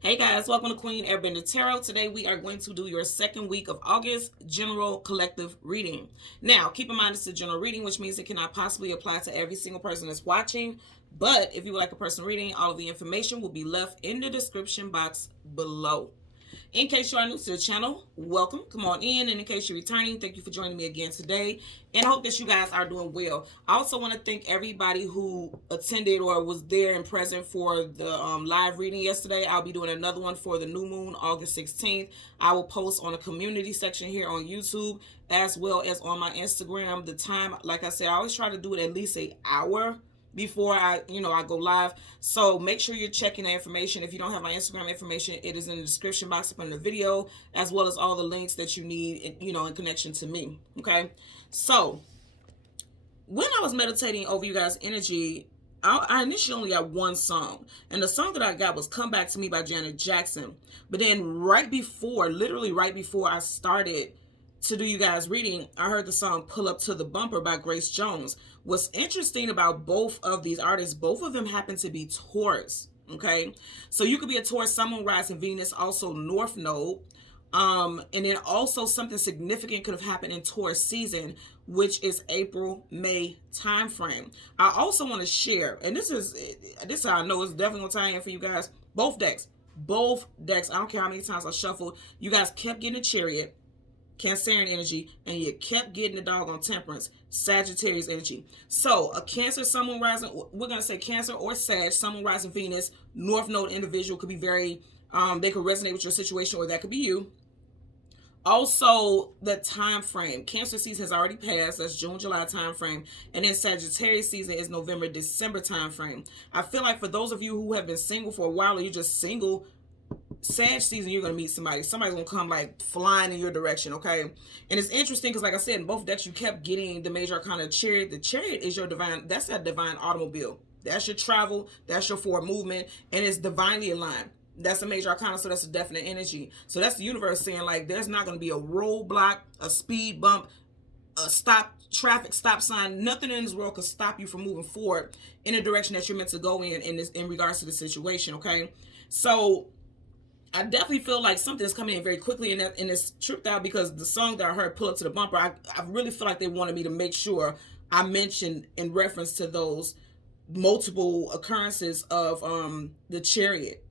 Hey guys, welcome to Queen Airbender Tarot. Today we are going to do your second week of August general collective reading. Now, keep in mind it's a general reading, which means it cannot possibly apply to every single person that's watching. But if you would like a personal reading, all of the information will be left in the description box below. In case you are new to the channel, welcome. Come on in. And in case you're returning, thank you for joining me again today. And I hope that you guys are doing well. I also want to thank everybody who attended or was there and present for the live reading yesterday. I'll be doing another one for the new moon, August 16th. I will post on a community section here on YouTube as well as on my Instagram. The time, like I said, I always try to do it at least an hour before I go live. So make sure you're checking the information. If you don't have my Instagram information, it is in the description box up in the video, as well as all the links that you need, in connection to me. Okay. So when I was meditating over you guys' energy, I initially only got one song. And the song that I got was Come Back to Me by Janet Jackson. But then literally right before I started to do you guys reading, I heard the song Pull Up to the Bumper by Grace Jones. What's interesting about both of these artists, both of them happen to be Taurus. Okay, so you could be a Taurus, Sun, Moon, Rising, Venus, also North Node. And then also something significant could have happened in Taurus season, which is April, May time frame. I also want to share, and this is how I know it's definitely gonna tie in for you guys. Both decks. I don't care how many times I shuffled. You guys kept getting a Chariot, Cancerian energy, and you kept getting the doggone Temperance, Sagittarius energy. So a Cancer, Sun, Moon, Rising, we're going to say Cancer or Sag, Sun, Moon, Rising, Venus, North Node individual could be very, they could resonate with your situation, or that could be you. Also, the time frame. Cancer season has already passed. That's June, July time frame. And then Sagittarius season is November, December time frame. I feel like for those of you who have been single for a while, or you're just single, Sag season, you're going to meet somebody. Somebody's going to come like flying in your direction, okay? And it's interesting because, like I said, in both decks, you kept getting the major arcana Chariot. The Chariot is your divine, that's that divine automobile. That's your travel. That's your forward movement. And it's divinely aligned. That's a major arcana, so that's a definite energy. So that's the universe saying, like, there's not going to be a roadblock, a speed bump, a traffic stop sign. Nothing in this world could stop you from moving forward in the direction that you're meant to go in regards to the situation, okay? So I definitely feel like something's coming in very quickly in this trip out, because the song that I heard, Pull Up to the Bumper, I really feel like they wanted me to make sure I mentioned in reference to those multiple occurrences of the Chariot.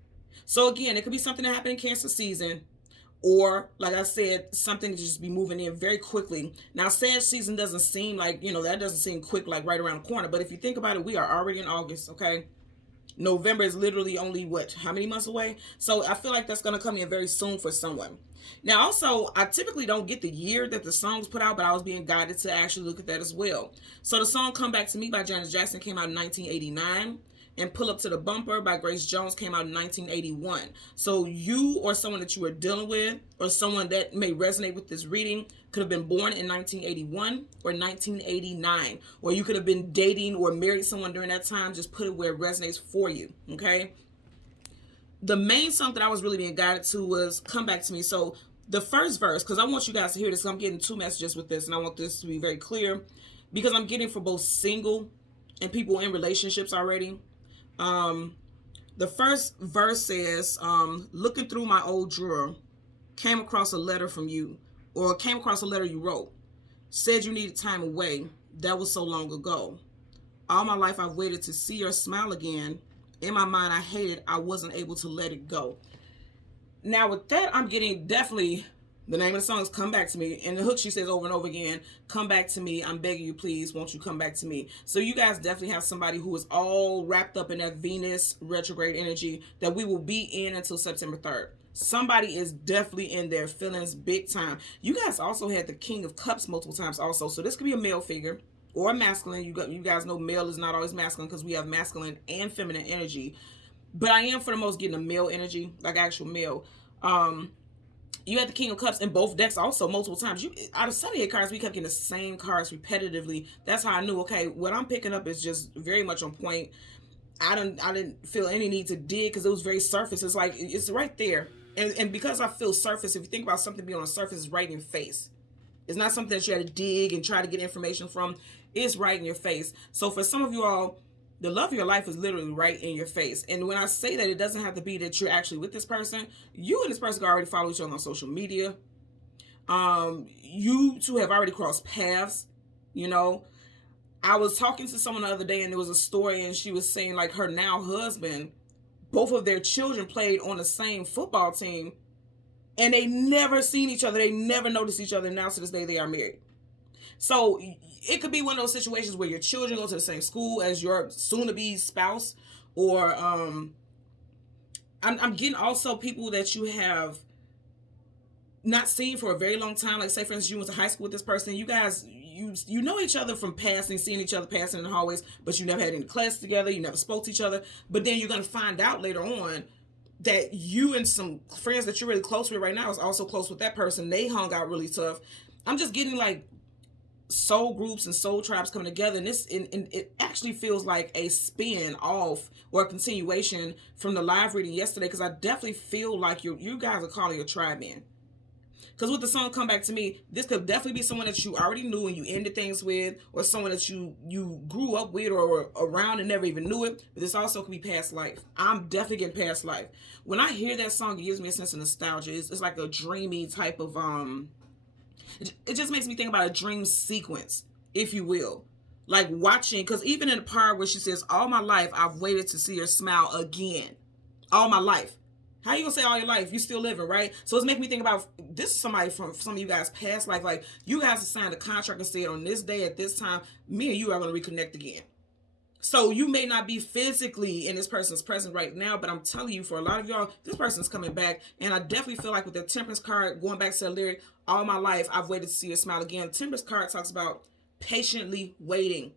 So again, it could be something that happened in Cancer season, or like I said, something to just be moving in very quickly. Now, Sag season doesn't seem like, that doesn't seem quick, like right around the corner. But if you think about it, we are already in August, okay? November is literally only how many months away? So I feel like that's going to come in very soon for someone. Now, also, I typically don't get the year that the song was put out, but I was being guided to actually look at that as well. So the song Come Back to Me by Janet Jackson came out in 1989. And Pull Up to the Bumper by Grace Jones came out in 1981. So you or someone that you are dealing with, or someone that may resonate with this reading, could have been born in 1981 or 1989. Or you could have been dating or married someone during that time. Just put it where it resonates for you, okay? The main song that I was really being guided to was Come Back to Me. So the first verse, because I want you guys to hear this, I'm getting two messages with this, and I want this to be very clear, because I'm getting for both single and people in relationships already. The first verse says, looking through my old drawer, came across a letter from you, or came across a letter you wrote, said you needed time away. That was so long ago. All my life I've waited to see your smile again. In my mind, I hated I wasn't able to let it go. Now with that, I'm getting definitely, the name of the song is Come Back to Me. And the hook, she says over and over again, come back to me. I'm begging you, please, won't you come back to me? So you guys definitely have somebody who is all wrapped up in that Venus retrograde energy that we will be in until September 3rd. Somebody is definitely in their feelings big time. You guys also had the King of Cups multiple times also. So this could be a male figure or a masculine. You guys know male is not always masculine, because we have masculine and feminine energy. But I am for the most getting a male energy, like actual male. You had the King of Cups in both decks also multiple times. Out of 78 cards, we kept getting the same cards repetitively. That's how I knew, okay, what I'm picking up is just very much on point. I didn't feel any need to dig, because it was very surface. It's like, it's right there. And because I feel surface, if you think about something being on the surface, it's right in your face. It's not something that you had to dig and try to get information from. It's right in your face. So for some of you all, The love of your life is literally right in your face. And when I say that, it doesn't have to be that you're actually with this person. You and this person can already follow each other on social media. You two have already crossed paths. You know, I was talking to someone the other day, and there was a story, and she was saying like her now husband, both of their children played on the same football team, and they never seen each other. They never noticed each other. And now to this day, they are married. So it could be one of those situations where your children go to the same school as your soon-to-be spouse, or I'm getting also people that you have not seen for a very long time. Like, say for instance, you went to high school with this person. You guys, you know each other from passing, seeing each other passing in the hallways, but you never had any class together. You never spoke to each other. But then you're gonna find out later on that you and some friends that you're really close with right now is also close with that person. They hung out really tough. I'm just getting like soul groups and soul tribes coming together, and it actually feels like a spin off or a continuation from the live reading yesterday, because I definitely feel like you guys are calling your tribe in. Because with the song Come Back to Me, this could definitely be someone that you already knew and you ended things with, or someone that you grew up with or around and never even knew it. But this also could be past life. I'm definitely getting past life. When I hear that song, it gives me a sense of nostalgia. It's like a dreamy type of it just makes me think about a dream sequence, if you will. Like watching, because even in the part where she says, all my life, I've waited to see her smile again. All my life. How you gonna say all your life? You still living, right? So it's making me think about, this is somebody from some of you guys' past life. Like, you guys have signed a contract and said, on this day at this time, me and you are going to reconnect again. So you may not be physically in this person's presence right now, but I'm telling you, for a lot of y'all, this person's coming back. And I definitely feel like with the Temperance card, going back to the lyric, all my life, I've waited to see her smile again. Temperance card talks about patiently waiting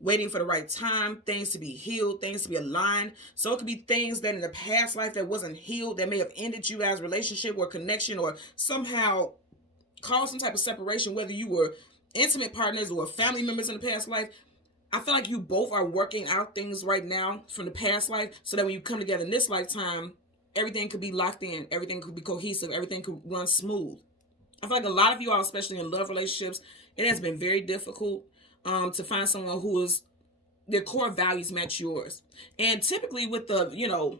for the right time, things to be healed, things to be aligned. So it could be things that in the past life that wasn't healed, that may have ended you guys' relationship or connection, or somehow caused some type of separation, whether you were intimate partners or family members in the past life. I feel like you both are working out things right now from the past life, so that when you come together in this lifetime, everything could be locked in, everything could be cohesive, everything could run smooth. I feel like a lot of you all, especially in love relationships, it has been very difficult to find someone who is, their core values match yours. And typically with the,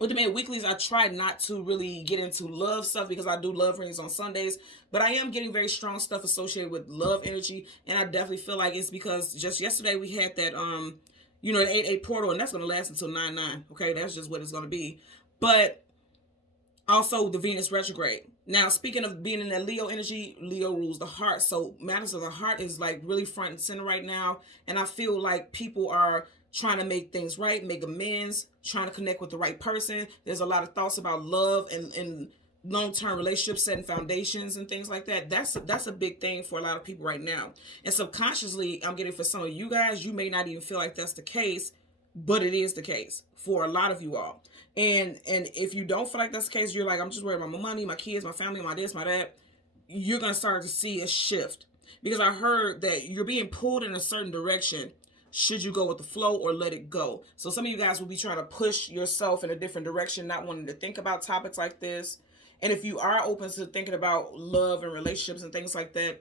with the Mid Weeklies, I try not to really get into love stuff, because I do love readings on Sundays, but I am getting very strong stuff associated with love energy. And I definitely feel like it's because just yesterday we had that, an 8/8 portal, and that's going to last until 9/9. Okay, that's just what it's going to be. But also the Venus retrograde. Now, speaking of being in that Leo energy, Leo rules the heart. So matters of the heart is like really front and center right now. And I feel like people are trying to make things right, make amends, trying to connect with the right person. There's a lot of thoughts about love and long-term relationships, setting foundations and things like that. That's a big thing for a lot of people right now. And subconsciously, I'm getting, for some of you guys, you may not even feel like that's the case, but it is the case for a lot of you all. And if you don't feel like that's the case, you're like, I'm just worried about my money, my kids, my family, my this, my that. You're going to start to see a shift. Because I heard that you're being pulled in a certain direction. Should you go with the flow or let it go? So some of you guys will be trying to push yourself in a different direction, not wanting to think about topics like this. And if you are open to thinking about love and relationships and things like that,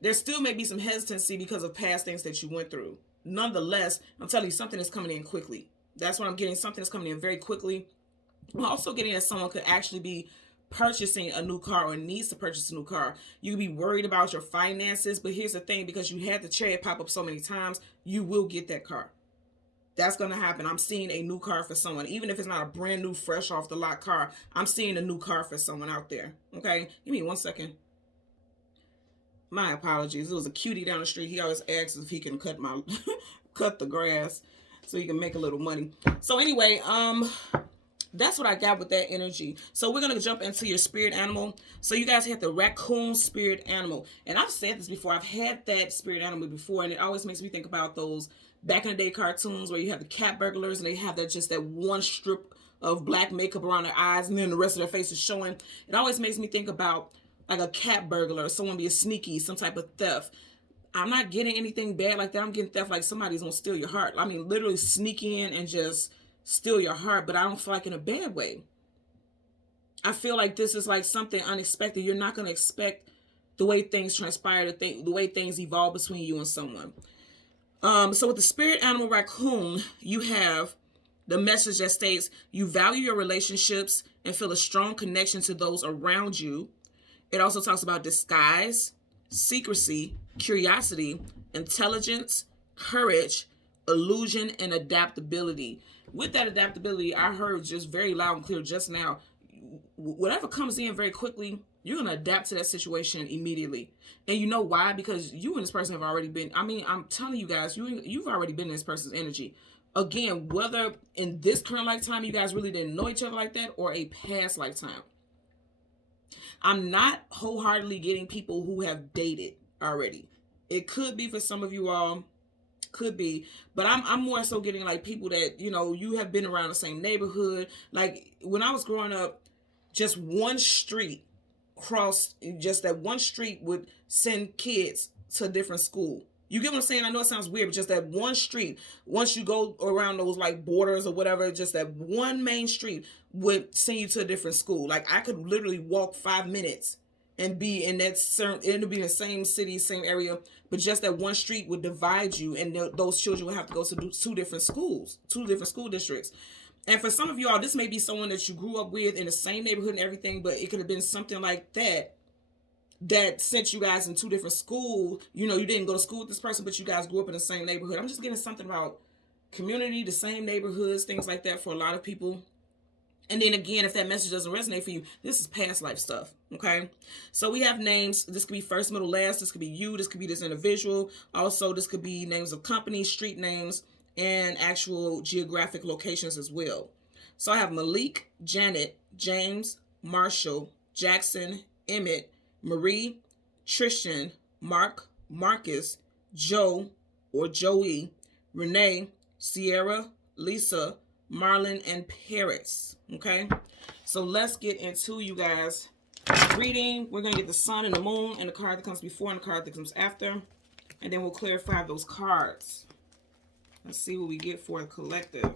there still may be some hesitancy because of past things that you went through. Nonetheless, I'm telling you, something is coming in quickly. That's what I'm getting. Something is coming in very quickly. I'm also getting that someone could actually be purchasing a new car or needs to purchase a new car. You could be worried about your finances, but here's the thing, because you had the chariot pop up so many times, you will get that car. That's going to happen. I'm seeing a new car for someone. Even if it's not a brand new, fresh off the lot car, I'm seeing a new car for someone out there. Okay? Give me 1 second. My apologies. It was a cutie down the street. He always asks if he can cut the grass so he can make a little money. So anyway, that's what I got with that energy. So we're going to jump into your spirit animal. So you guys had the raccoon spirit animal. And I've said this before. I've had that spirit animal before, and it always makes me think about those back in the day cartoons where you have the cat burglars, and they have that one strip of black makeup around their eyes, and then the rest of their face is showing. It always makes me think about like a cat burglar, someone being sneaky, some type of theft. I'm not getting anything bad like that. I'm getting theft like somebody's going to steal your heart. I mean, literally sneak in and just steal your heart, but I don't feel like in a bad way. I feel like this is like something unexpected. You're not going to expect the way things transpire, the way things evolve between you and someone. So with the spirit animal raccoon, you have the message that states you value your relationships and feel a strong connection to those around you. It also talks about disguise, secrecy, curiosity, intelligence, courage, illusion, and adaptability. With that adaptability, I heard just very loud and clear just now, whatever comes in very quickly, you're going to adapt to that situation immediately. And you know why? Because you and this person have already been, I mean, I'm telling you guys, you've already been in this person's energy. Again, whether in this current lifetime you guys really didn't know each other like that or a past lifetime. I'm not wholeheartedly getting people who have dated already. It could be for some of you all, could be, but I'm more so getting like people that, you know, you have been around the same neighborhood. Like when I was growing up, just one street just that one street would send kids to a different school. You get what I'm saying? I know it sounds weird, but just that one street, once you go around those like borders or whatever, just that one main street would send you to a different school. Like I could literally walk 5 minutes and be in that certain, it'll be the same city, same area, but just that one street would divide you, and those children would have to go to two different schools, two different school districts. And for some of y'all, this may be someone that you grew up with in the same neighborhood and everything, but it could have been something like that sent you guys in two different schools. You know, you didn't go to school with this person, but you guys grew up in the same neighborhood. I'm just getting something about community, the same neighborhoods, things like that for a lot of people. And then again, if that message doesn't resonate for you, this is past life stuff, okay? So we have names. This could be first, middle, last. This could be you. This could be this individual. Also, this could be names of companies, street names, and actual geographic locations as well. So I have Malik, Janet, James, Marshall, Jackson, Emmett, Marie, Tristan, Mark, Marcus, Joe or Joey, Renee, Sierra, Lisa, Marlon, and Paris. Okay, so let's get into you guys reading. We're going to get the sun and the moon and the card that comes before and the card that comes after, and then we'll clarify those cards. Let's see what we get for the collective.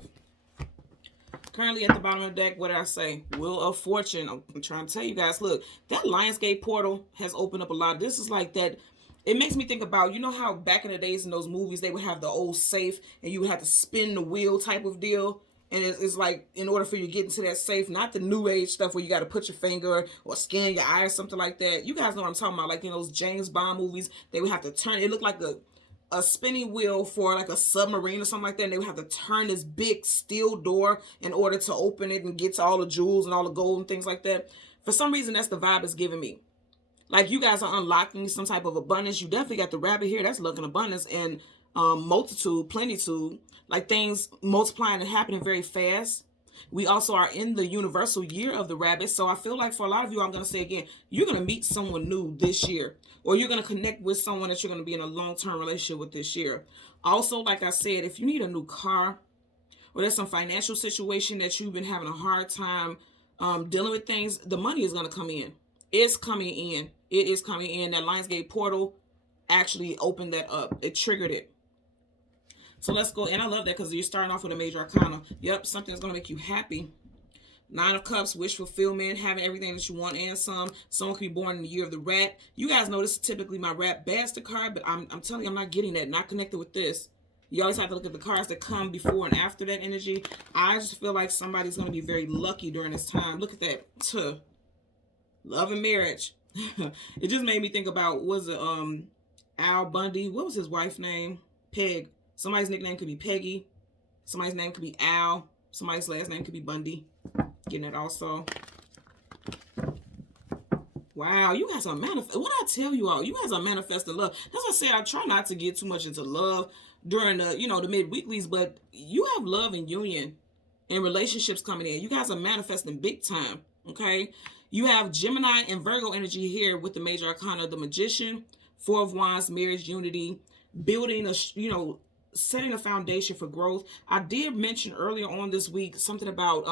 Currently at the bottom of the deck, what did I say? Wheel of Fortune. I'm trying to tell you guys, look, that Lionsgate portal has opened up a lot. This is like that. It makes me think about, you know how back in the days in those movies, they would have the old safe and you would have to spin the wheel type of deal. And it's like, in order for you to get into that safe, not the new age stuff where you got to put your finger or scan your eye or something like that. You guys know what I'm talking about. Like in those James Bond movies, they would have to turn. It looked like a spinning wheel for like a submarine or something like that, and they would have to turn this big steel door in order to open it and get to all the jewels and all the gold and things like that. For some reason, that's the vibe it's giving me. Like you guys are unlocking some type of abundance. You definitely got the rabbit here. That's looking abundance and multitude, plenitude, like things multiplying and happening very fast. We also are in the universal year of the rabbit. So I feel like for a lot of you, I'm going to say again, you're going to meet someone new this year, or you're going to connect with someone that you're going to be in a long-term relationship with this year. Also, like I said, if you need a new car, or there's some financial situation that you've been having a hard time dealing with things, the money is going to come in. It's coming in. It is coming in. That Lionsgate portal actually opened that up. It triggered it. So let's go. And I love that because you're starting off with a major arcana. Yep, something's going to make you happy. 9 of Cups, wish fulfillment, having everything that you want and some. Someone could be born in the year of the rat. You guys know this is typically my rat bastard card, but I'm telling you, I'm not getting that. Not connected with this. You always have to look at the cards that come before and after that energy. I just feel like somebody's going to be very lucky during this time. Look at that. Love and marriage. It just made me think about, was it Al Bundy? What was his wife's name? Peg. Somebody's nickname could be Peggy. Somebody's name could be Al. Somebody's last name could be Bundy. Getting it also. Wow, you guys are manifesting. What did I tell you all? You guys are manifesting love. As I said, I try not to get too much into love during the, the mid-weeklies, but you have love and union and relationships coming in. You guys are manifesting big time, okay? You have Gemini and Virgo energy here with the major arcana, the Magician, 4 of Wands, marriage, unity, building setting a foundation for growth. I did mention earlier on this week something about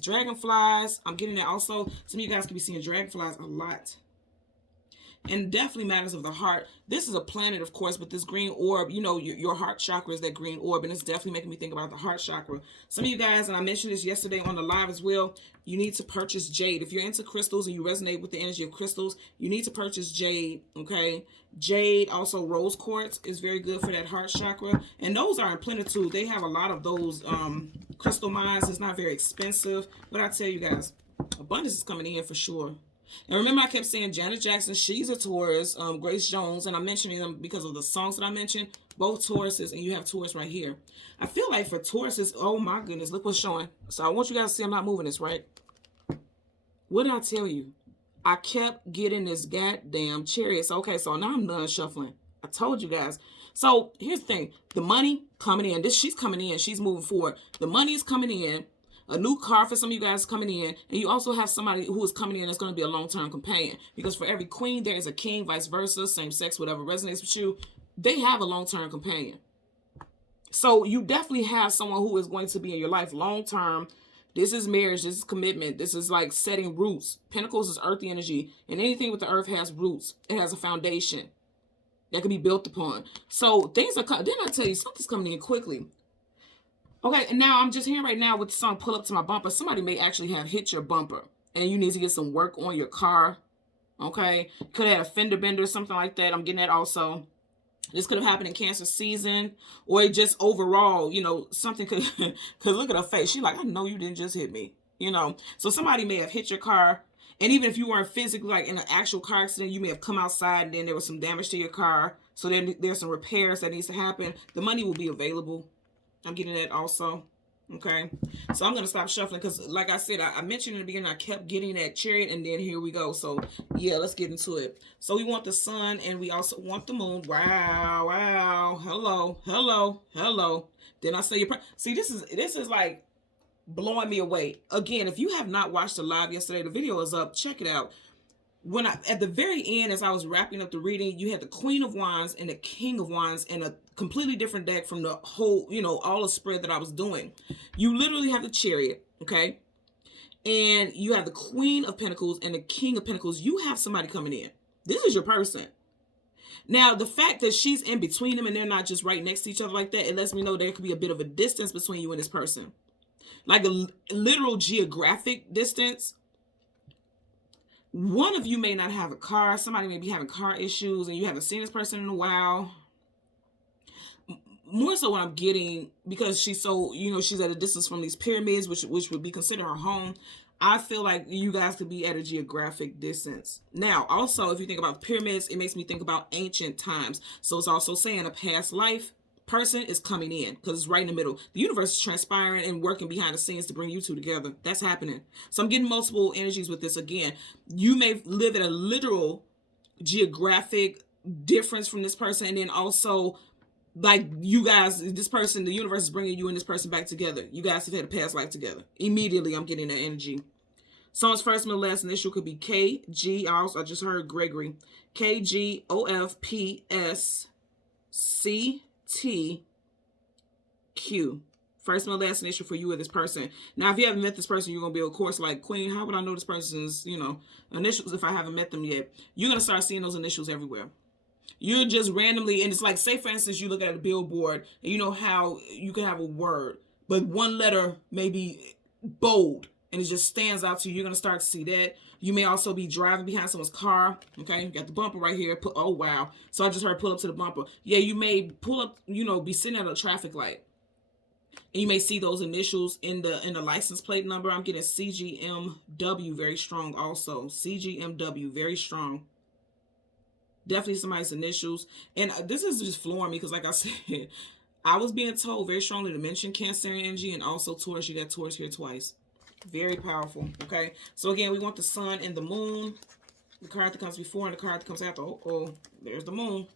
dragonflies. I'm getting that also. Some of you guys could be seeing dragonflies a lot. and definitely matters of the heart. This is a planet, of course, but this green orb, you know, your heart chakra is that green orb, and it's definitely making me think about the heart chakra. Some of you guys, and I mentioned this yesterday on the live as well, you need to purchase jade. If you're into crystals and you resonate with the energy of crystals, you need to purchase jade, okay? Jade, also rose quartz is very good for that heart chakra, and those are in plenitude. They have a lot of those crystal mines. It's not very expensive, but I tell you guys, abundance is coming in for sure. And remember, I kept saying Janet Jackson, she's a Taurus, Grace Jones, and I'm mentioning them because of the songs that I mentioned, both Tauruses, and you have Taurus right here. I feel like for Tauruses, oh my goodness, look what's showing. So I want you guys to see I'm not moving this, right? What did I tell you? I kept getting this goddamn Chariot. So, okay, so now I'm done shuffling. I told you guys. So here's the thing. The money coming in. She's coming in. She's moving forward. The money is coming in. A new car for some of you guys coming in. And you also have somebody who is coming in that's going to be a long-term companion. Because for every queen, there is a king, vice versa, same sex, whatever resonates with you. They have a long-term companion. So you definitely have someone who is going to be in your life long-term. This is marriage. This is commitment. This is like setting roots. Pentacles is earthy energy. And anything with the earth has roots. It has a foundation that can be built upon. So things are coming. Didn't I tell you something's coming in quickly? Okay, and now I'm just hearing right now with the song Pull Up to My Bumper, somebody may actually have hit your bumper and you need to get some work on your car. Okay, could have had a fender bender or something like that. I'm getting that also. This could have happened in Cancer season, or just overall, you know, something could, because look at her face. She's like, I know you didn't just hit me, you know. So somebody may have hit your car, and even if you weren't physically like in an actual car accident, you may have come outside and then there was some damage to your car. So then there's some repairs that needs to happen. The money will be available. I'm getting that also. Okay. So I'm going to stop shuffling because, like I said, I mentioned in the beginning, I kept getting that Chariot, and then here we go. So, yeah, let's get into it. So we want the sun, and we also want the moon. Wow, wow. Hello, hello, hello. Then I say your see, this is like blowing me away. Again, if you have not watched the live yesterday, the video is up. Check it out. When at the very end, as I was wrapping up the reading, you had the Queen of Wands and the King of Wands in a completely different deck from the whole, you know, all the spread that I was doing. You literally have the Chariot, okay? And you have the Queen of Pentacles and the King of Pentacles. You have somebody coming in. This is your person. Now, the fact that she's in between them and they're not just right next to each other like that, it lets me know there could be a bit of a distance between you and this person. Like a literal geographic distance. One of you may not have a car. Somebody may be having car issues and you haven't seen this person in a while. More so what I'm getting, because she's so, you know, she's at a distance from these pyramids, which would be considered her home. I feel like you guys could be at a geographic distance. Now, also, if you think about pyramids, it makes me think about ancient times. So it's also saying a past life person is coming in because it's right in the middle. The universe is transpiring and working behind the scenes to bring you two together. That's happening. So I'm getting multiple energies with this again. You may live at a literal geographic difference from this person, and then also like you guys, this person, the universe is bringing you and this person back together. You guys have had a past life together. Immediately, I'm getting that energy. Someone's first, middle, last initial could be KG. I just heard Gregory. KGOFPSCTQ. First, middle, last initial for you or this person. Now, if you haven't met this person, you're going to be, of course, like, Queen, how would I know this person's, you know, initials if I haven't met them yet? You're going to start seeing those initials everywhere. You're just randomly, and it's like, say, for instance, you look at a billboard, and you know how you can have a word, but one letter may be bold, and it just stands out to you. You're going to start to see that. You may also be driving behind someone's car. Okay, you got the bumper right here. Oh, wow. So I just heard pull up to the bumper. Yeah, you may pull up, you know, be sitting at a traffic light. And you may see those initials in the license plate number. I'm getting CGMW very strong also. CGMW very strong. Definitely somebody's initials. And this is just flooring me because, like I said, I was being told very strongly to mention Cancerian energy and also Taurus. You got Taurus here twice. Very powerful. Okay. So again, we want the sun and the moon. The card that comes before and the card that comes after. Oh, there's the moon.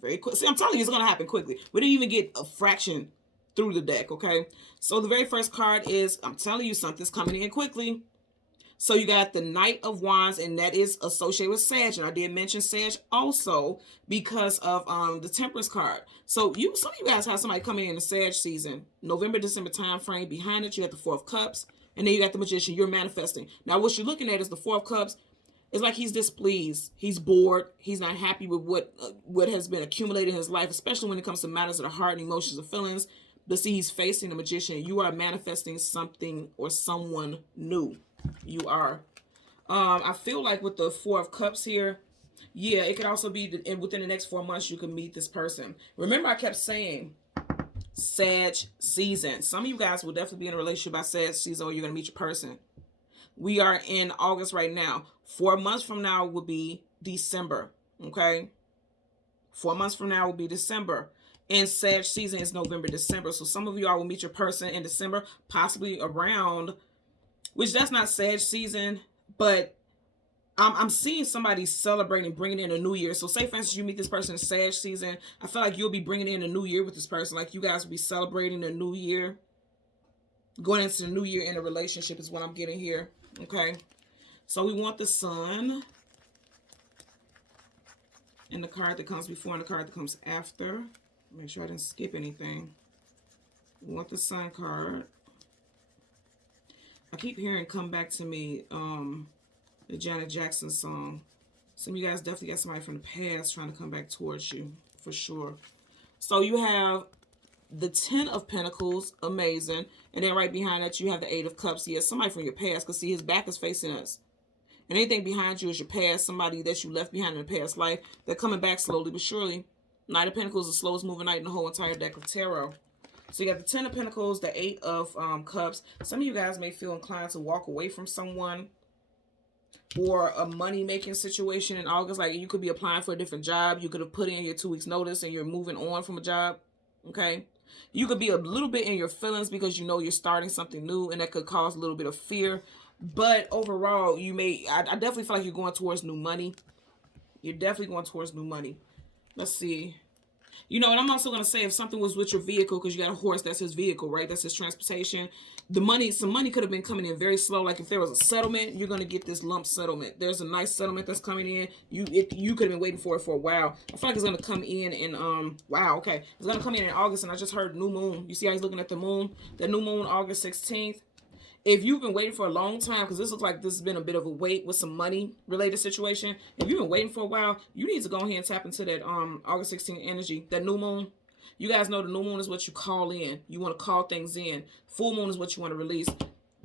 Very quick. See, I'm telling you, it's going to happen quickly. We didn't even get a fraction through the deck. Okay. So the very first card is, I'm telling you, something's coming in quickly. So you got the Knight of Wands, and that is associated with Sag. And I did mention Sag also because of the Temperance card. So some of you guys have somebody coming in the Sag season, November, December time frame. Behind it, you got the Four of Cups, and then you got the Magician. You're manifesting. Now, what you're looking at is the Four of Cups. It's like he's displeased. He's bored. He's not happy with what has been accumulated in his life, especially when it comes to matters of the heart and emotions and feelings. But see, he's facing the Magician. You are manifesting something or someone new. You are. I feel like with the Four of Cups here, yeah, it could also be within the next 4 months you can meet this person. Remember, I kept saying Sag season. Some of you guys will definitely be in a relationship by Sag season, or you're going to meet your person. We are in August right now. 4 months from now will be December. Okay? 4 months from now will be December. And Sag season is November, December. So some of you all will meet your person in December, possibly around, which that's not Sag season, but I'm seeing somebody celebrating, bringing in a new year. So say, for instance, you meet this person in Sag season. I feel like you'll be bringing in a new year with this person. Like you guys will be celebrating a new year. Going into the new year in a relationship is what I'm getting here. Okay. So we want the Sun. And the card that comes before and the card that comes after. Make sure I didn't skip anything. We want the Sun card. I keep hearing "Come Back to Me," the Janet Jackson song. Some of you guys definitely got somebody from the past trying to come back towards you, for sure. So you have the 10 of Pentacles, amazing. And then right behind that, you have the 8 of Cups. Yes, somebody from your past, because see, his back is facing us. And anything behind you is your past, somebody that you left behind in a past life. They're coming back slowly but surely. Knight of Pentacles is the slowest moving knight in the whole entire deck of tarot. So you got the 10 of Pentacles, the 8 of Cups. Some of you guys may feel inclined to walk away from someone or a money-making situation in August. Like you could be applying for a different job. You could have put in your 2 weeks notice and you're moving on from a job. Okay. You could be a little bit in your feelings because you know you're starting something new, and that could cause a little bit of fear. But overall, you may, I definitely feel like you're going towards new money. You're definitely going towards new money. Let's see. You know, and I'm also going to say if something was with your vehicle, because you got a horse, that's his vehicle, right? That's his transportation. The money, some money could have been coming in very slow. Like if there was a settlement, you're going to get this lump settlement. There's a nice settlement that's coming in. You could have been waiting for it for a while. I feel like it's going to come in wow, okay. It's going to come in August, and I just heard new moon. You see how he's looking at the moon? The new moon, August 16th. If you've been waiting for a long time, because this looks like this has been a bit of a wait with some money-related situation. If you've been waiting for a while, you need to go ahead and tap into that August 16th energy, that new moon. You guys know the new moon is what you call in. You want to call things in. Full moon is what you want to release.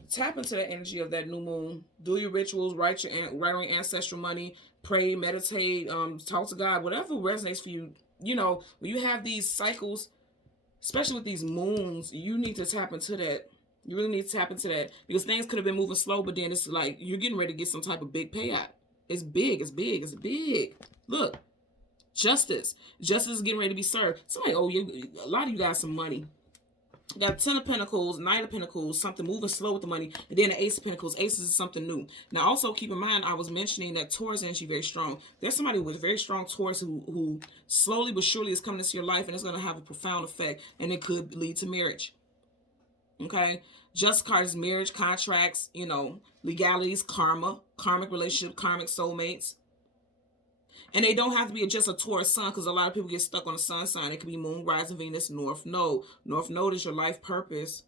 Tap into the energy of that new moon. Do your rituals, write on your ancestral money, pray, meditate, talk to God, whatever resonates for you. You know, when you have these cycles, especially with these moons, you need to tap into that. You really need to tap into that, because things could have been moving slow, but then it's like you're getting ready to get some type of big payout. It's big, it's big, it's big. Look, justice. Justice is getting ready to be served. Somebody owe you, a lot of you got some money. You got 10 of Pentacles, 9 of Pentacles, something moving slow with the money, and then the Ace of Pentacles. Aces is something new. Now, also keep in mind, I was mentioning that Taurus energy very strong. There's somebody with very strong Taurus who slowly but surely is coming into your life, and it's going to have a profound effect, and it could lead to marriage. Okay, just card is marriage, contracts, you know, legalities, karma, karmic relationship, karmic soulmates. And they don't have to be just a Taurus sun, because a lot of people get stuck on a sun sign. It could be moon, rising, Venus, north node. North node is your life purpose,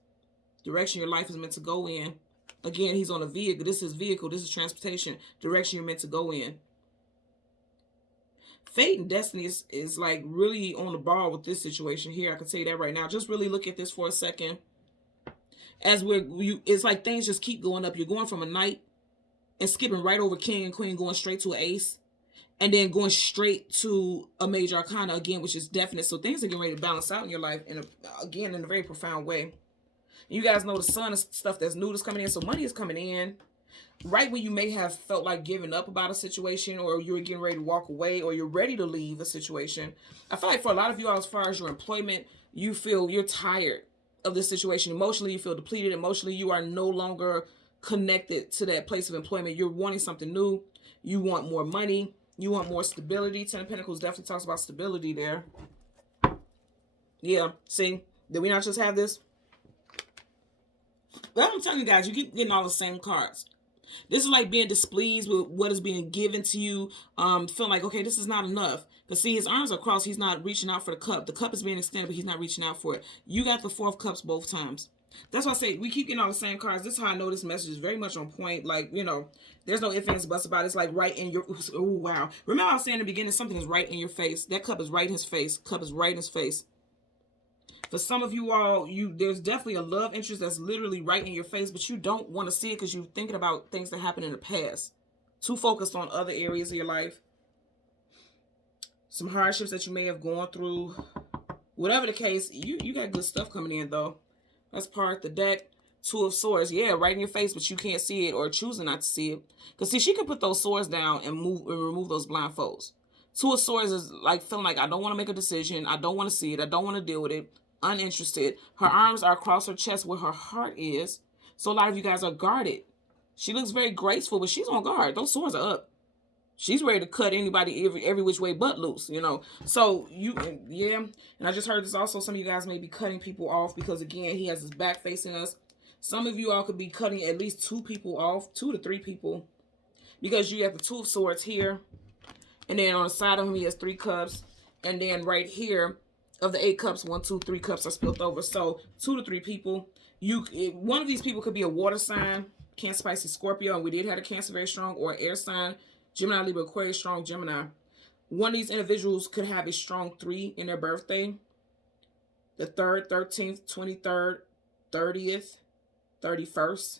direction your life is meant to go in. Again, he's on a vehicle. This is vehicle. This is transportation, direction you're meant to go in. Fate and destiny is like really on the ball with this situation here. I can tell you that right now. Just really look at this for a second. As it's like things just keep going up. You're going from a knight and skipping right over king and queen, going straight to an ace, and then going straight to a major arcana again, which is definite. So things are getting ready to balance out in your life, in a very profound way. You guys know the sun is stuff that's new that's coming in, so money is coming in right when you may have felt like giving up about a situation, or you're getting ready to walk away, or you're ready to leave a situation. I feel like for a lot of you all, as far as your employment, you feel you're tired of this situation. Emotionally, you feel depleted. Emotionally, you are no longer connected to that place of employment. You're wanting something new. You want more money. You want more stability. 10 of Pentacles definitely talks about stability there. Yeah, see? Did we not just have this? Well, I'm telling you guys, you keep getting all the same cards. This is like being displeased with what is being given to you. Feeling like, okay, this is not enough. But see, his arms are crossed. He's not reaching out for the cup. The cup is being extended, but he's not reaching out for it. You got the 4 of Cups both times. That's why I say we keep getting all the same cards. This is how I know this message is very much on point. Like, you know, there's no ifs, ands, buts about it. It's like right in your, oh, wow. Remember I was saying in the beginning, something is right in your face. That cup is right in his face. Cup is right in his face. For some of you all, there's definitely a love interest that's literally right in your face, but you don't want to see it because you're thinking about things that happened in the past. Too focused on other areas of your life. Some hardships that you may have gone through. Whatever the case, you got good stuff coming in, though. That's part of the deck. Two of Swords. Yeah, right in your face, but you can't see it or choosing not to see it. Because, see, she can put those swords down and remove those blindfolds. Two of Swords is like feeling like, I don't want to make a decision. I don't want to see it. I don't want to deal with it. Uninterested. Her arms are across her chest where her heart is. So a lot of you guys are guarded. She looks very graceful, but she's on guard. Those swords are up. She's ready to cut anybody every which way but loose, you know. So, yeah. And I just heard this also. Some of you guys may be cutting people off because, again, he has his back facing us. Some of you all could be cutting at least 2 people off, 2 to 3 people. Because you have the Two of Swords here. And then on the side of him, he has 3 cups. And then right here, of the 8 cups, 1, 2, 3 cups are spilled over. So 2 to 3 people. One of these people could be a water sign, Cancer, Pisces, Scorpio, and we did have a Cancer very strong, or an air sign, Gemini, Libra, Aquarius, strong Gemini. One of these individuals could have a strong 3 in their birthday. The 3rd, 13th, 23rd, 30th, 31st.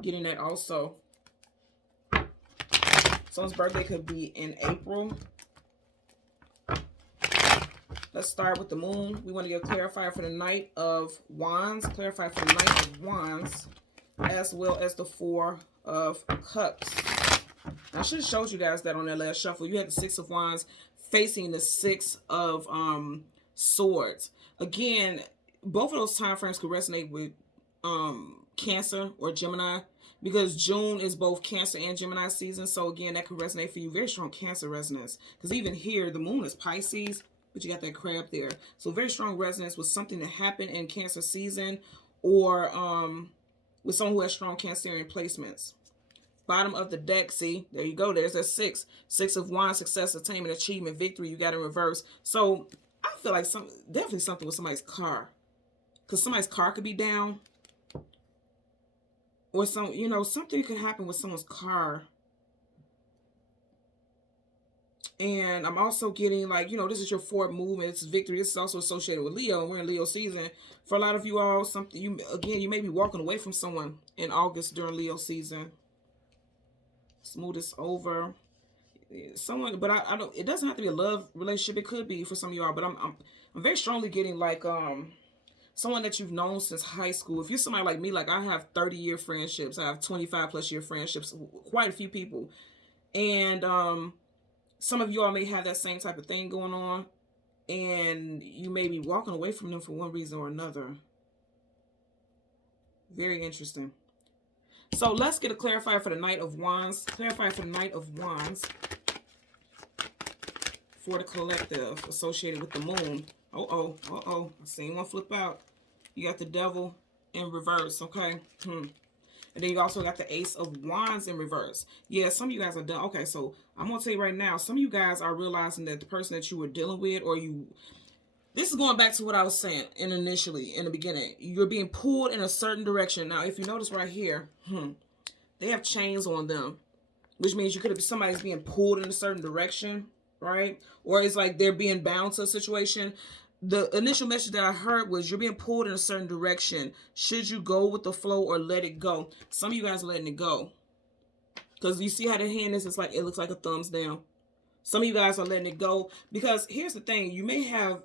Getting that also. Someone's birthday could be in April. Let's start with the moon. We want to get a clarifier for the Knight of Wands. Clarify for the Knight of Wands, as well as the 4 of Cups. I should have showed you guys that on that last shuffle. You had the 6 of Wands facing the 6 of Swords. Again, both of those time frames could resonate with Cancer or Gemini, because June is both Cancer and Gemini season. So again, that could resonate for you. Very strong Cancer resonance. Because even here, the moon is Pisces, but you got that crab there. So very strong resonance with something that happened in Cancer season, or with someone who has strong Cancerian placements. Bottom of the deck, see, there you go. There's that 6. 6 of Wands, success, attainment, achievement, victory. You got in reverse. So I feel like definitely something with somebody's car. Because somebody's car could be down. Or something could happen with someone's car. And I'm also getting like, this is your 4th movement. It's victory. This is also associated with Leo, and we're in Leo season. For a lot of you all, you may be walking away from someone in August during Leo season. Smooth this over. Someone, but I don't. It doesn't have to be a love relationship. It could be for some of y'all. But I'm very strongly getting like someone that you've known since high school. If you're somebody like me, like I have 30-year friendships. I have 25+ year friendships. Quite a few people, and some of you all may have that same type of thing going on, and you may be walking away from them for one reason or another. Very interesting. So let's get a clarifier for the Knight of Wands. Clarifier for the Knight of Wands for the collective associated with the moon. I seen one flip out. You got the Devil in reverse, okay? And then you also got the Ace of Wands in reverse. Yeah, some of you guys are done. Okay, so I'm going to tell you right now, some of you guys are realizing that the person that you were dealing with, this is going back to what I was saying initially, in the beginning. You're being pulled in a certain direction. Now, if you notice right here, they have chains on them, which means you could have somebody's being pulled in a certain direction, right? Or it's like they're being bound to a situation. The initial message that I heard was you're being pulled in a certain direction. Should you go with the flow or let it go? Some of you guys are letting it go. Because you see how the hand is, it looks like a thumbs down. Some of you guys are letting it go. Because here's the thing, you may have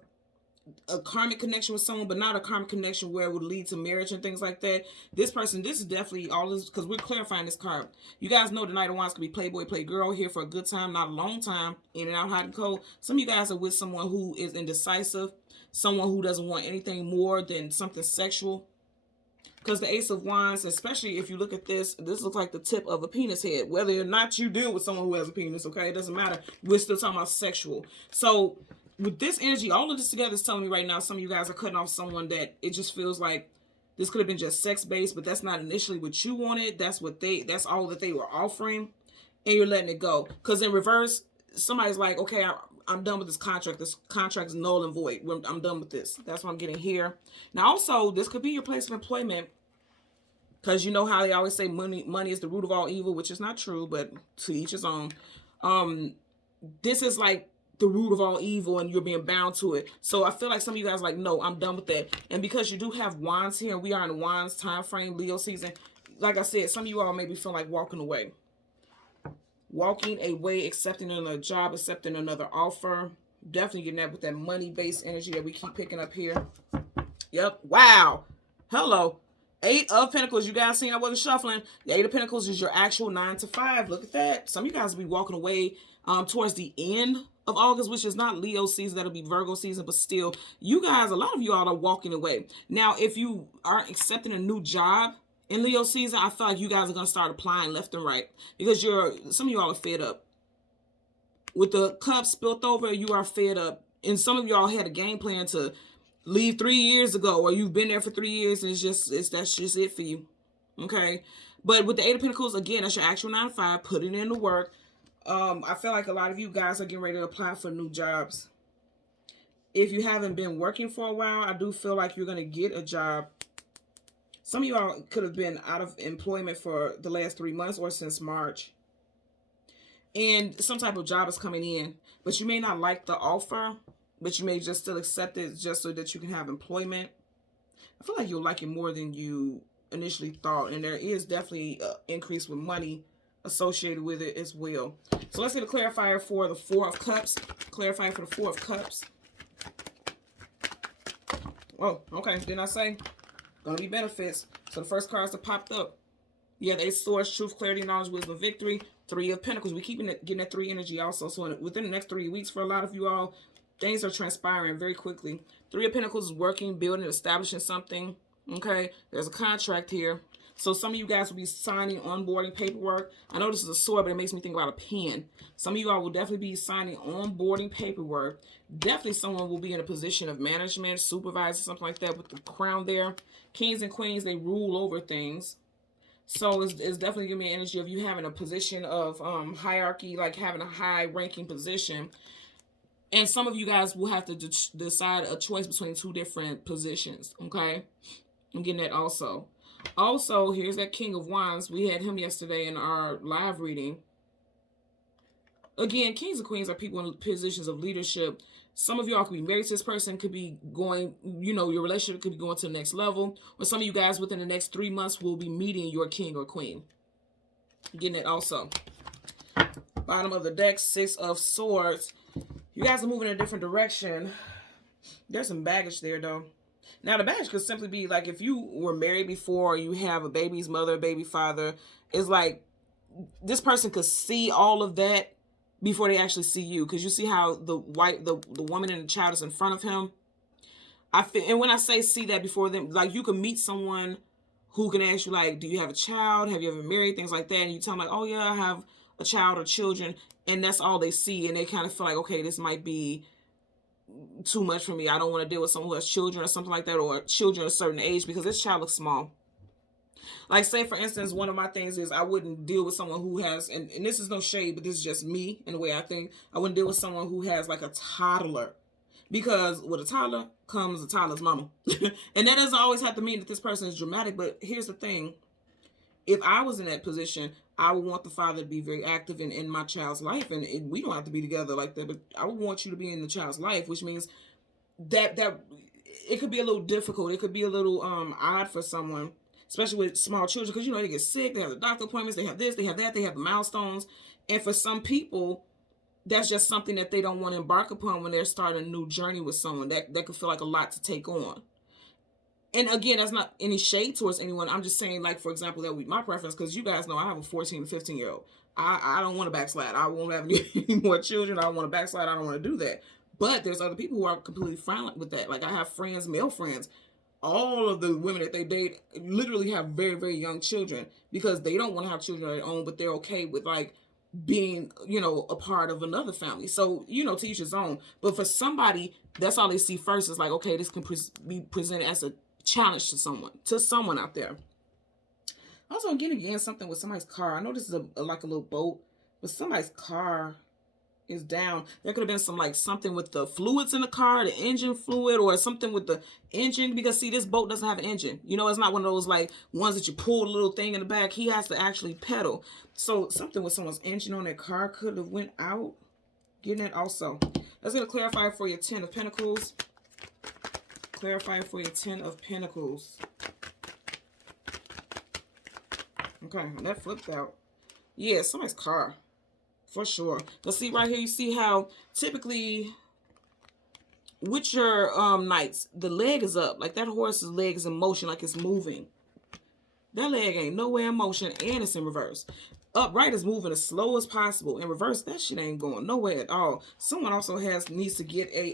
a karmic connection with someone, but not a karmic connection where it would lead to marriage and things like that. This is definitely all this, because we're clarifying this card. You guys know the Knight of Wands could be playboy, play girl, here for a good time, not a long time, in and out, hot and cold. Some of you guys are with someone who is indecisive, someone who doesn't want anything more than something sexual. Because the Ace of Wands, especially if you look at this looks like the tip of a penis head. Whether or not you deal with someone who has a penis, okay, it doesn't matter. We're still talking about sexual. So with this energy, all of this together is telling me right now, some of you guys are cutting off someone that it just feels like this could have been just sex-based, but that's not initially what you wanted. That's all that they were offering, and you're letting it go. Because in reverse, somebody's like, okay, I'm done with this contract. This contract is null and void. I'm done with this. That's what I'm getting here. Now, also, this could be your place of employment, because you know how they always say money is the root of all evil, which is not true, but to each his own. This is like the root of all evil, and you're being bound to it. So I feel like some of you guys are like, no, I'm done with that. And because you do have wands here, and we are in wands time frame, Leo season, like I said, some of you all maybe feel like walking away. Walking away, accepting another job, accepting another offer. Definitely getting that with that money-based energy that we keep picking up here. Yep. Wow. Hello. 8 of Pentacles. You guys seen I wasn't shuffling. The 8 of Pentacles is your actual 9 to 5. Look at that. Some of you guys will be walking away towards the end of August, which is not Leo season. That'll be Virgo season. But still, you guys, a lot of you all are walking away. Now, if you are accepting a new job in Leo season, I feel like you guys are going to start applying left and right, because some of you all are fed up. With the cup spilt over, you are fed up. And some of you all had a game plan to leave 3 years ago, or you've been there for 3 years, and that's just it for you. Okay? But with the 8 of Pentacles, again, that's your actual 9 to 5. Put it in the work. I feel like a lot of you guys are getting ready to apply for new jobs. If you haven't been working for a while, I do feel like you're going to get a job. Some of you all could have been out of employment for the last 3 months or since March. And some type of job is coming in. But you may not like the offer, but you may just still accept it just so that you can have employment. I feel like you'll like it more than you initially thought. And there is definitely an increase with money associated with it as well. So let's get a clarifier for the 4 of Cups. Clarifier for the 4 of Cups. Oh, okay. Didn't I say? Gonna be benefits. So the first cards that popped up. Yeah, the 8 of Swords, truth, clarity, knowledge, wisdom, victory. 3 of Pentacles. We keep getting that 3 energy also. So within the next 3 weeks, for a lot of you all, things are transpiring very quickly. 3 of Pentacles is working, building, establishing something. Okay, there's a contract here. So some of you guys will be signing onboarding paperwork. I know this is a sword, but it makes me think about a pen. Some of you all will definitely be signing onboarding paperwork. Definitely someone will be in a position of management, supervisor, something like that with the crown there. Kings and queens, they rule over things. So it's definitely giving me an energy of you having a position of hierarchy, like having a high ranking position. And some of you guys will have to decide a choice between 2 different positions. Okay, I'm getting that also. Also, here's that King of Wands. We had him yesterday in our live reading. Again, kings and queens are people in positions of leadership. Some of y'all could be married to this person, could be going, you know, your relationship could be going to the next level. Or some of you guys within the next 3 months will be meeting your king or queen. Getting it also. Bottom of the deck, 6 of Swords. You guys are moving in a different direction. There's some baggage there, though. Now, the baggage could simply be like if you were married before, or you have a baby's mother, baby father. It's like this person could see all of that before they actually see you. Because you see how the woman and the child is in front of him. And when I say see that before them, like you can meet someone who can ask you, like, do you have a child? Have you ever married? Things like that. And you tell them, like, oh, yeah, I have a child or children. And that's all they see. And they kind of feel like, okay, this might be too much for me. I don't want to deal with someone who has children or something like that, or children a certain age, because this child looks small. Like, say, for instance, one of my things is I wouldn't deal with someone who has, and this is no shade, but this is just me in the way I think. I wouldn't deal with someone who has like a toddler, because with a toddler comes a toddler's mama. And that doesn't always have to mean that this person is dramatic, but here's the thing. If I was in that position, I would want the father to be very active in my child's life. And we don't have to be together like that, but I would want you to be in the child's life, which means that it could be a little difficult. It could be a little odd for someone, especially with small children, because, you know, they get sick, they have the doctor appointments, they have this, they have that, they have the milestones. And for some people, that's just something that they don't want to embark upon when they're starting a new journey with someone. That could feel like a lot to take on. And again, that's not any shade towards anyone. I'm just saying, like, for example, that would be my preference, because you guys know I have a 14 to 15-year-old. I don't want to backslide. I won't have any more children. I don't want to backslide. I don't want to do that. But there's other people who are completely fine with that. Like, I have friends, male friends. All of the women that they date literally have very, very young children, because they don't want to have children of their own, but they're okay with, like, being, you know, a part of another family. So, you know, to each his own. But for somebody, that's all they see first is like, okay, this can be presented as a challenge to someone out there. Also, again, something with somebody's car. I know this is like a little boat, but somebody's car. is down. There could have been some like something with the fluids in the car, the engine fluid, or something with the engine, because see, this boat doesn't have an engine. You know, it's not one of those like ones that you pull a little thing in the back. He has to actually pedal. So something with someone's engine on their car could have went out. Getting it also. Let's get a clarifier for your 10 of Pentacles. Clarifier for your 10 of Pentacles. Okay, that flipped out. Yeah, somebody's car. For sure. But see right here, you see how typically with your knights, the leg is up. Like that horse's leg is in motion, like it's moving. That leg ain't nowhere in motion, and it's in reverse. Upright is moving as slow as possible. In reverse, that shit ain't going nowhere at all. Someone also needs to get a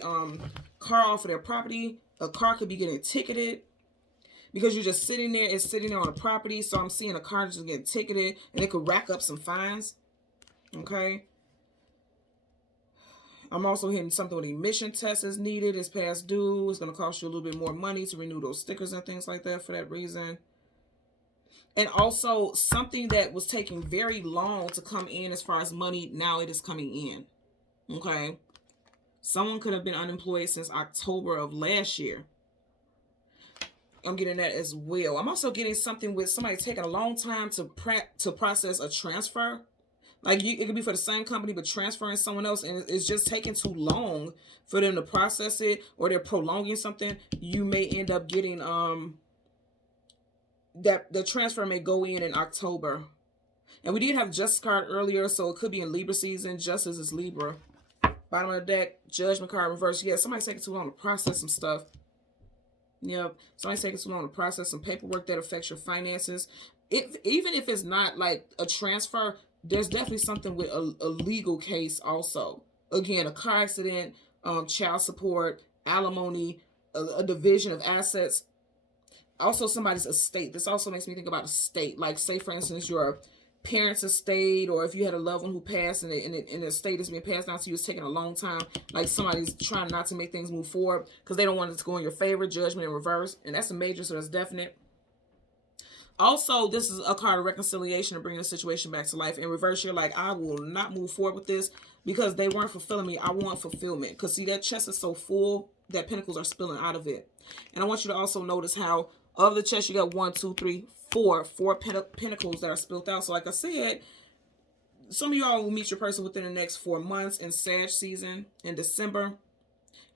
car off of their property. A car could be getting ticketed because you're just sitting there. It's sitting there on the property. So I'm seeing a car just getting ticketed, and it could rack up some fines. Okay. I'm also hitting something with emission test is needed. It's past due. It's going to cost you a little bit more money to renew those stickers and things like that for that reason. And also something that was taking very long to come in as far as money, now it is coming in. Okay. Someone could have been unemployed since October of last year. I'm getting that as well. I'm also getting something with somebody taking a long time to process a transfer. Like it could be for the same company, but transferring someone else, and it's just taking too long for them to process it, or they're prolonging something. You may end up getting that the transfer may go in October. And we did have Justice card earlier, so it could be in Libra season. Justice is Libra. Bottom of the deck, Judgment card reverse. Yeah, somebody's taking too long to process some stuff. Yep, somebody's taking too long to process some paperwork that affects your finances. Even if it's not like a transfer, there's definitely something with a legal case also. Again, a car accident, child support, alimony, a division of assets. Also somebody's estate. This also makes me think about estate. Like say, for instance, your parents' estate, or if you had a loved one who passed and the estate is being passed down to you, it's taking a long time. Like somebody's trying not to make things move forward because they don't want it to go in your favor. Judgment in reverse. And that's a major, so that's definite. Also, this is a card of reconciliation to bring the situation back to life. In reverse, you're like, I will not move forward with this because they weren't fulfilling me. I want fulfillment. Because see, that chest is so full that pentacles are spilling out of it. And I want you to also notice how of the chest, you got 1, 2, 3, 4 pentacles that are spilled out. So like I said, some of y'all will meet your person within the next 4 months in Sag season in December.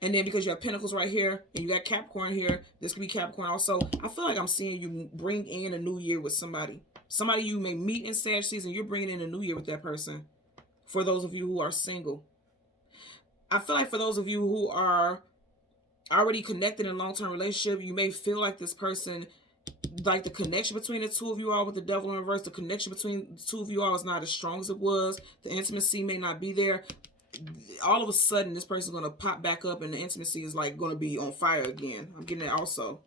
And then because you have Pentacles right here and you got Capricorn here, this could be Capricorn also. I feel like I'm seeing you bring in a new year with somebody. Somebody you may meet in Sag season, you're bringing in a new year with that person. For those of you who are single. I feel like for those of you who are already connected in a long-term relationship, you may feel like this person, like the connection between the two of you all with the devil in reverse, the connection between the two of you all is not as strong as it was. The intimacy may not be there. All of a sudden, this person's going to pop back up and the intimacy is like going to be on fire again. I'm getting it also.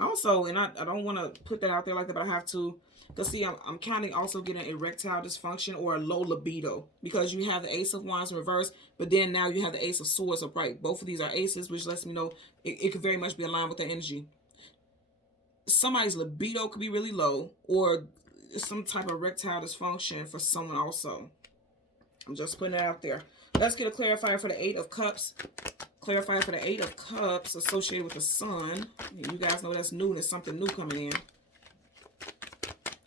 And I don't want to put that out there like that, but I have to. Because see, I'm kind of also getting erectile dysfunction or a low libido. Because you have the Ace of Wands in reverse, but then now you have the Ace of Swords upright. Both of these are aces, which lets me know it could very much be aligned with that energy. Somebody's libido could be really low, or some type of erectile dysfunction for someone also. I'm just putting it out there. Let's get a clarifier for the 8 of Cups. Clarifier for the 8 of Cups associated with the Sun. You guys know that's new. There's something new coming in.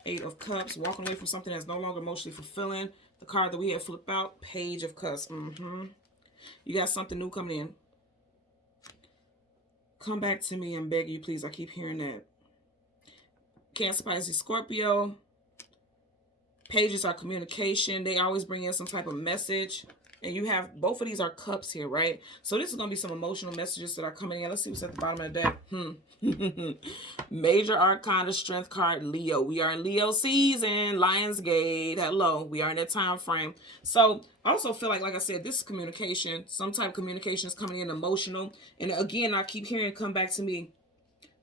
8 of Cups. Walking away from something that's no longer emotionally fulfilling. The card that we had flipped out. Page of Cups. You got something new coming in. Come back to me and beg you, please. I keep hearing that. Cancer, Pisces, Scorpio. Pages are communication. They always bring in some type of message. And you have, both of these are cups here, right? So this is going to be some emotional messages that are coming in. Let's see what's at the bottom of the deck. Major Arcana Strength card, Leo. We are in Leo season. Lionsgate. Hello. We are in that time frame. So I also feel like I said, this is communication. Some type of communication is coming in emotional. And again, I keep hearing, come back to me.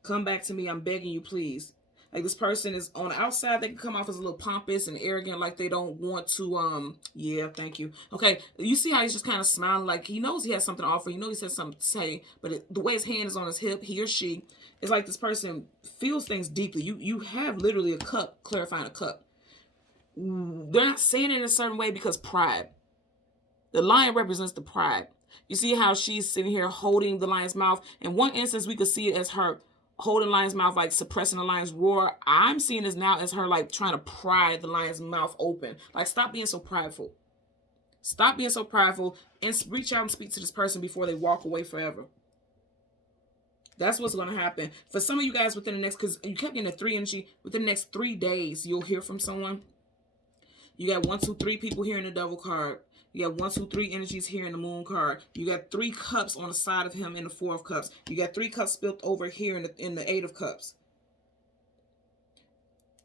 Come back to me. I'm begging you, please. Like this person is on the outside, they can come off as a little pompous and arrogant, like they don't want to, yeah, thank you. Okay, you see how he's just kind of smiling, like he knows he has something to offer, he knows he has something to say, but the way his hand is on his hip, he or she, is like this person feels things deeply. You have literally a cup, clarifying a cup. They're not saying it in a certain way because pride. The lion represents the pride. You see how she's sitting here holding the lion's mouth. In one instance, we could see it as her holding the lion's mouth, like suppressing the lion's roar. I'm seeing this now as her like trying to pry the lion's mouth open. Like, stop being so prideful. Stop being so prideful and reach out and speak to this person before they walk away forever. That's what's going to happen. For some of you guys within the next, because you kept getting a 3 energy, within the next 3 days, you'll hear from someone. You got 1, 2, 3 people here in the Devil card. You got 1, 2, 3 energies here in the Moon card. You got 3 cups on the side of him in the 4 of Cups. You got 3 cups spilled over here in the 8 of Cups.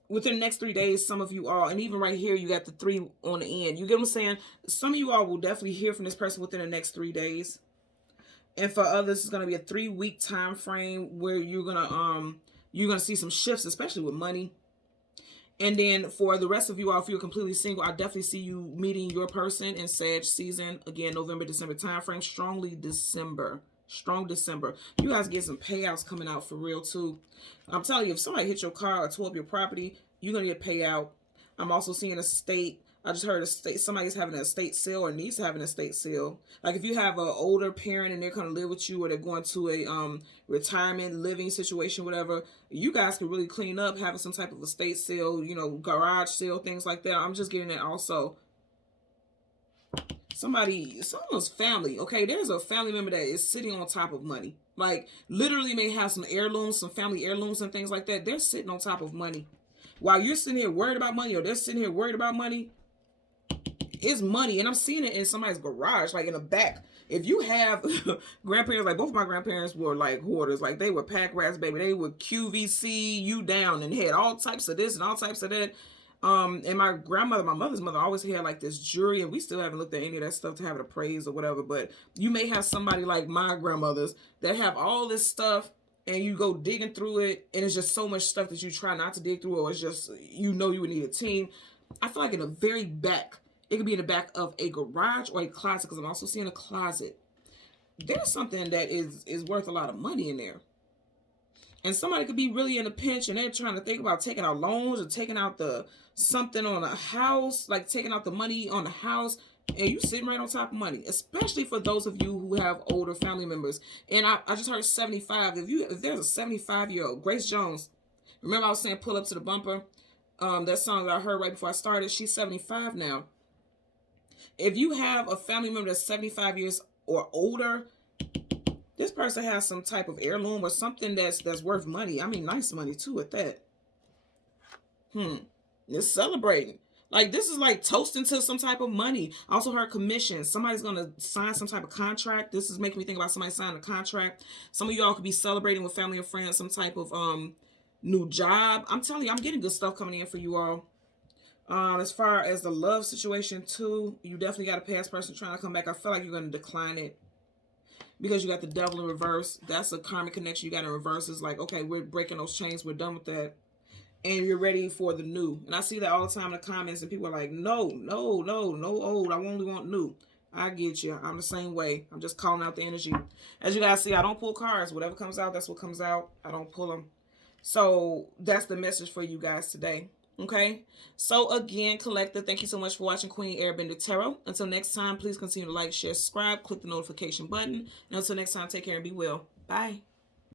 Within the next 3 days, some of you all, and even right here, you got the 3 on the end. You get what I'm saying? Some of you all will definitely hear from this person within the next 3 days. And for others, it's going to be a 3-week time frame where you're gonna see some shifts, especially with money. And then for the rest of you all, if you're completely single, I definitely see you meeting your person in Sag season. Again, November, December time frame. Strongly December. Strong December. You guys get some payouts coming out for real too. I'm telling you, if somebody hit your car or tore up your property, you're going to get payout. I'm also seeing estate. I just heard somebody's having an estate sale or needs to have an estate sale. Like if you have an older parent and they're going to live with you, or they're going to a retirement living situation, whatever, you guys can really clean up, having some type of estate sale, you know, garage sale, things like that. I'm just getting that also. Someone's family, okay, there's a family member that is sitting on top of money. Like literally may have some heirlooms, some family heirlooms and things like that. They're sitting on top of money. While you're sitting here worried about money, or they're sitting here worried about money, it's money. And I'm seeing it in somebody's garage, like in the back. If you have grandparents, like both of my grandparents were like hoarders, like they were pack rats, baby. They would QVC you down and had all types of this and all types of that. And my grandmother, my mother's mother, always had like this jewelry, and we still haven't looked at any of that stuff to have it appraised or whatever. But you may have somebody like my grandmother's that have all this stuff, and you go digging through it, and it's just so much stuff that you try not to dig through, or it's just, you know, you would need a team. I feel like in the very back, it could be in the back of a garage or a closet, because I'm also seeing a closet. There's something that is worth a lot of money in there. And somebody could be really in a pinch, and they're trying to think about taking out loans or taking out something on a house, like taking out the money on the house, and you sitting right on top of money, especially for those of you who have older family members. And I just heard 75. If there's a 75-year-old, Grace Jones, remember I was saying pull up to the bumper? That song that I heard right before I started, she's 75 now. If you have a family member that's 75 years or older, this person has some type of heirloom or something that's worth money. I mean, nice money too at that. It's celebrating. Like, this is like toasting to some type of money. I also heard commission. Somebody's going to sign some type of contract. This is making me think about somebody signing a contract. Some of y'all could be celebrating with family and friends, some type of new job. I'm telling you, I'm getting good stuff coming in for you all. As far as the love situation too, you definitely got a past person trying to come back. I feel like you're going to decline it, because you got the devil in reverse. That's a karmic connection you got in reverse. It's like, okay, we're breaking those chains. We're done with that. And you're ready for the new. And I see that all the time in the comments, and people are like, no old. I only want new. I get you. I'm the same way. I'm just calling out the energy. As you guys see, I don't pull cards. Whatever comes out, that's what comes out. I don't pull them. So that's the message for you guys today. Okay? So again, collective, thank you so much for watching Queen Airbender Tarot. Until next time, please continue to like, share, subscribe, click the notification button. And until next time, take care and be well. Bye.